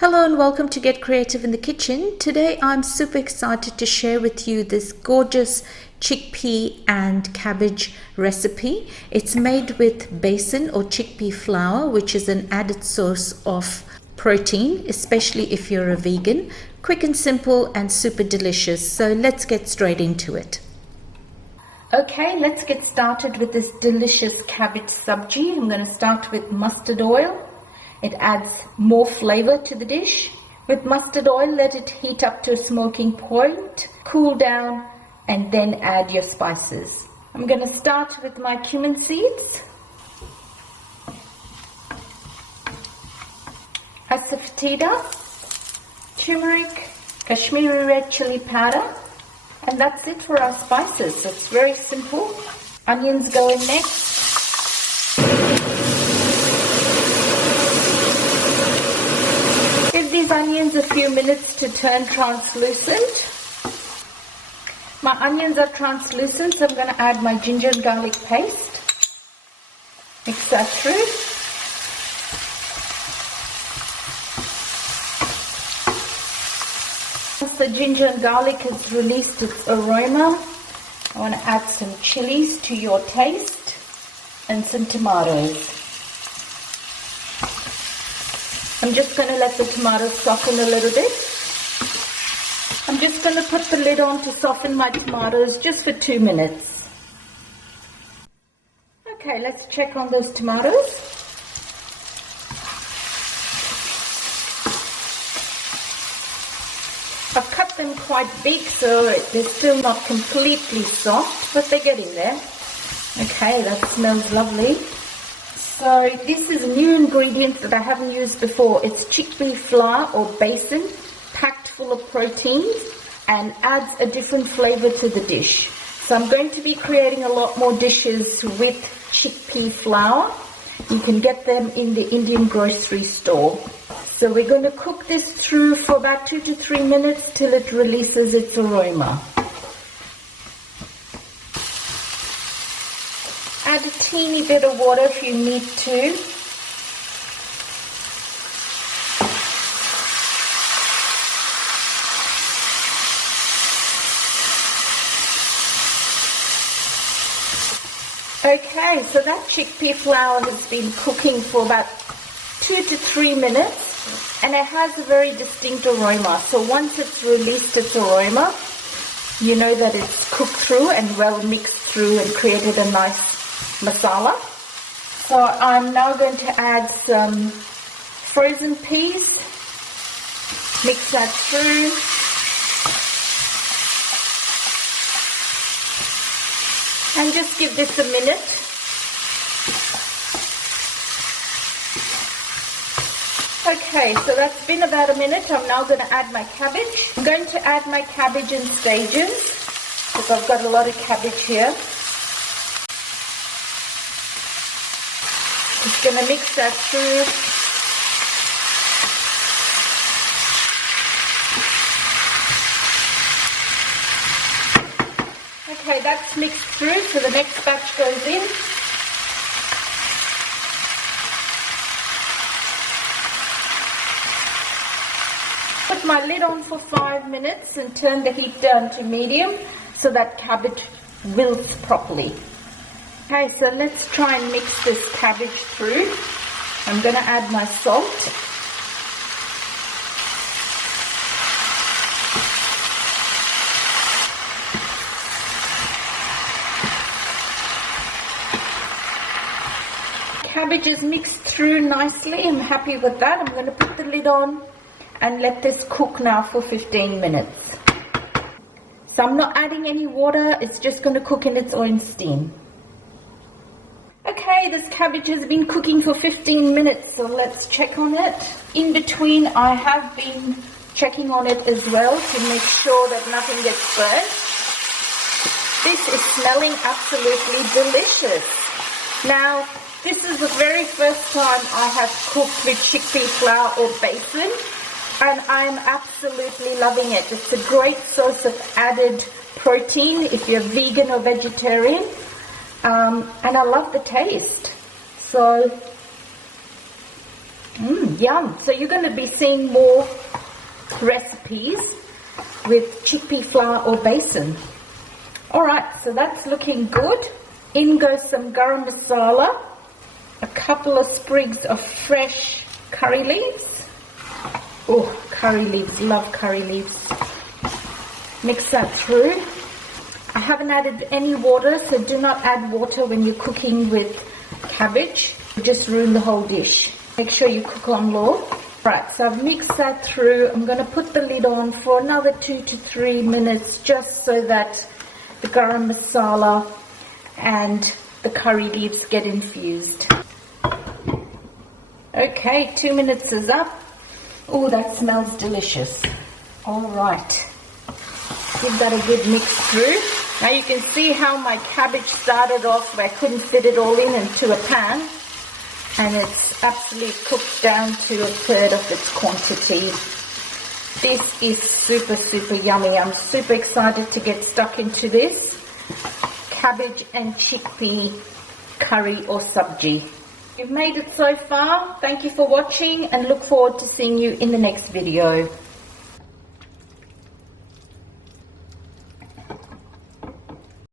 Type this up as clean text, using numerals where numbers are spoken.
Hello and welcome to Get Creative in the Kitchen. Today I'm super excited to share with you this gorgeous chickpea and cabbage recipe. It's made with besan or chickpea flour, which is an added source of protein, especially if you're a vegan. Quick and simple and super delicious. So let's get straight into it. Okay, let's get started with this delicious cabbage sabji. I'm going to start with mustard oil. It adds more flavor to the dish. With mustard oil, let it heat up to a smoking point, cool down, and then add your spices. I'm going to start with my cumin seeds, Asafetida, turmeric, Kashmiri red chili powder, and that's it for our spices. So it's very simple. Onions go in next. Give these onions a few minutes to turn translucent. My onions are translucent, so I'm going to add my ginger and garlic paste. Mix that through. Once the ginger and garlic has released its aroma, I want to add some chillies to your taste and some tomatoes. I'm just going to let the tomatoes soften a little bit. I'm just going to put the lid on to soften my tomatoes just for 2 minutes. Okay, let's check on those tomatoes. I've cut them quite big, so they're still not completely soft, but they're getting there. Okay, that smells lovely. So this is a new ingredient that I haven't used before. It's chickpea flour or besan, packed full of proteins, and adds a different flavor to the dish. So I'm going to be creating a lot more dishes with chickpea flour. You can get them in the Indian grocery store. So we're going to cook this through for about 2 to 3 minutes till it releases its aroma. Add a teeny bit of water if you need to. Okay, so that chickpea flour has been cooking for about 2 to 3 minutes and it has a very distinct aroma. So once it's released its aroma, you know that it's cooked through and well mixed through and created a nice masala. So I'm now going to add some frozen peas, mix that through, and just give this a minute. Okay, so that's been about a minute. I'm now going to add my cabbage. I'm going to add my cabbage in stages because I've got a lot of cabbage here. Just going to mix that through. Okay, that's mixed through, so the next batch goes in. Put my lid on for 5 minutes and turn the heat down to medium so that cabbage wilts properly. Okay, so let's try and mix this cabbage through. I'm going to add my salt. Cabbage is mixed through nicely. I'm happy with that. I'm going to put the lid on and let this cook now for 15 minutes. So I'm not adding any water. It's just going to cook in its own steam. Okay, this cabbage has been cooking for 15 minutes, so let's check on it. In between, I have been checking on it as well to make sure that nothing gets burnt. This is smelling absolutely delicious. Now, this is the very first time I have cooked with chickpea flour or besan, and I'm absolutely loving it. It's a great source of added protein if you're vegan or vegetarian. And I love the taste. So Yum. So you're going to be seeing more recipes with chickpea flour or besan. Alright, so that's looking good. In goes some garam masala, a couple of sprigs of fresh curry leaves. Oh, curry leaves, love curry leaves. Mix that through. I haven't added any water, so do not add water when you're cooking with cabbage. You just ruin the whole dish. Make sure you cook on low. Right, so I've mixed that through. I'm going to put the lid on for another 2 to 3 minutes, just so that the garam masala and the curry leaves get infused. Okay, 2 minutes is up. Oh, that smells delicious. All right. Give that a good mix through. Now you can see how my cabbage started off where I couldn't fit it all into a pan. And it's absolutely cooked down to 1/3 of its quantity. This is super, super yummy. I'm super excited to get stuck into this cabbage and chickpea curry or sabji. You've made it so far. Thank you for watching and look forward to seeing you in the next video.